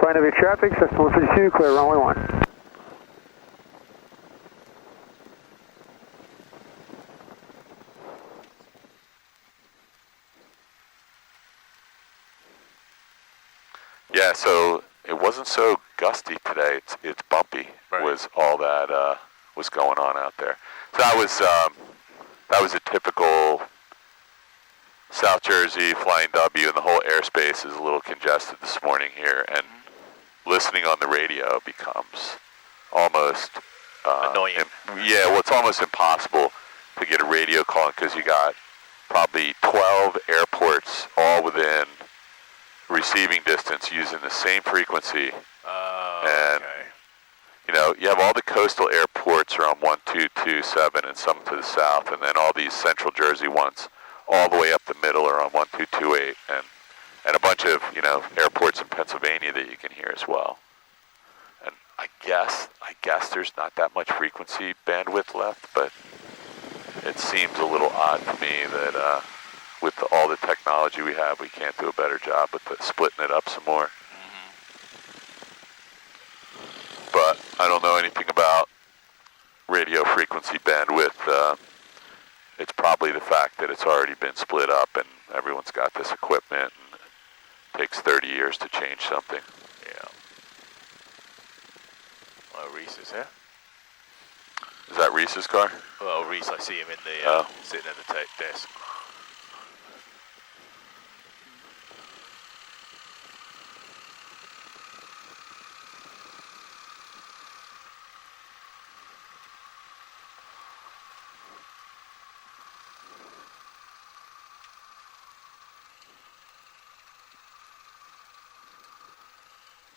Flying heavy traffic, system 152, clear runway 1. Yeah, so it wasn't so gusty today. It's bumpy. Right. Was all that was going on out there. So that was a typical South Jersey flying W, and the whole airspace is a little congested this morning here. And listening on the radio becomes almost annoying. Well, it's almost impossible to get a radio call because you got probably 12 airports all within receiving distance using the same frequency. And, you know, you have all the coastal airports are on 1227 and some to the south, and then all these central Jersey ones all the way up the middle are on 1228, and a bunch of, you know, airports in Pennsylvania that you can hear as well. And I guess there's not that much frequency bandwidth left, but it seems a little odd to me that with all the technology we have, we can't do a better job with splitting it up some more. But I don't know anything about radio frequency bandwidth. It's probably the fact that it's already been split up and everyone's got this equipment and it takes 30 years to change something. Yeah. Oh, Reese is here. Is that Reese's car? Well, Reese, I see him in the sitting at the desk.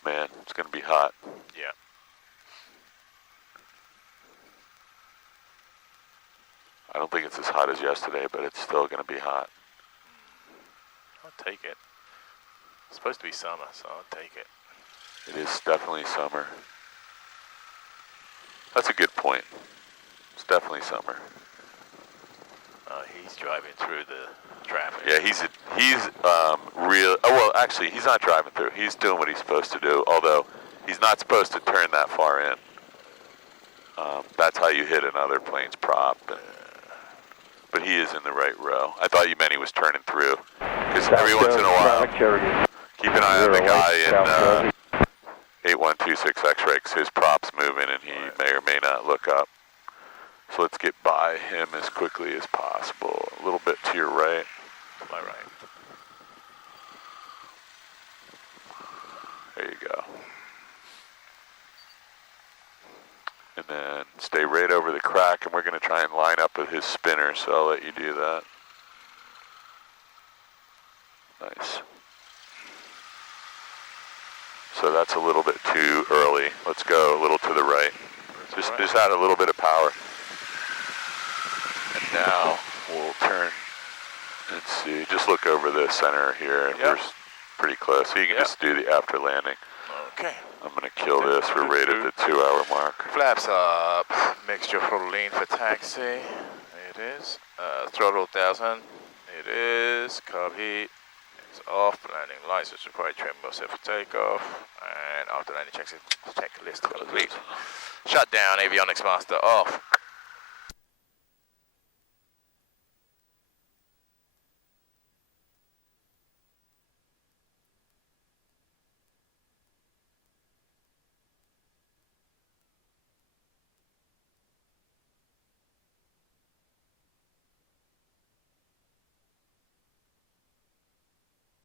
Man, it's going to be hot. Yeah. I don't think it's as hot as yesterday, but it's still going to be hot. I'll take it. It's supposed to be summer, so I'll take it. It is definitely summer. That's a good point. It's definitely summer. He's driving through the traffic. Yeah, he's real. Oh, well, actually, he's not driving through. He's doing what he's supposed to do, although he's not supposed to turn that far in. That's how you hit another plane's prop. But he is in the right row. I thought you meant he was turning through. Because every once in a while, keep an eye on the guy in 8126 X-ray, because his prop's moving and he may or may not look up. So let's get by him as quickly as possible. A little bit to your right. To my right. There you go. And then stay right over the crack, and we're going to try and line up with his spinner, so I'll let you do that. Nice. So that's a little bit too early. Let's go a little to the right. Just add a little bit of power. And now we'll turn and see. Just look over the center here, and we're pretty close. So you can just do the after landing. Okay. I'm going to kill this. We're right at the 2-hour mark. Flaps up. Mixture for lean for taxi. It is. Throttle 1,000. It is. Carb heat. It's off. Landing lights is required. Trim wheel set for takeoff. And after landing checklist complete. Shut down. Avionics master off.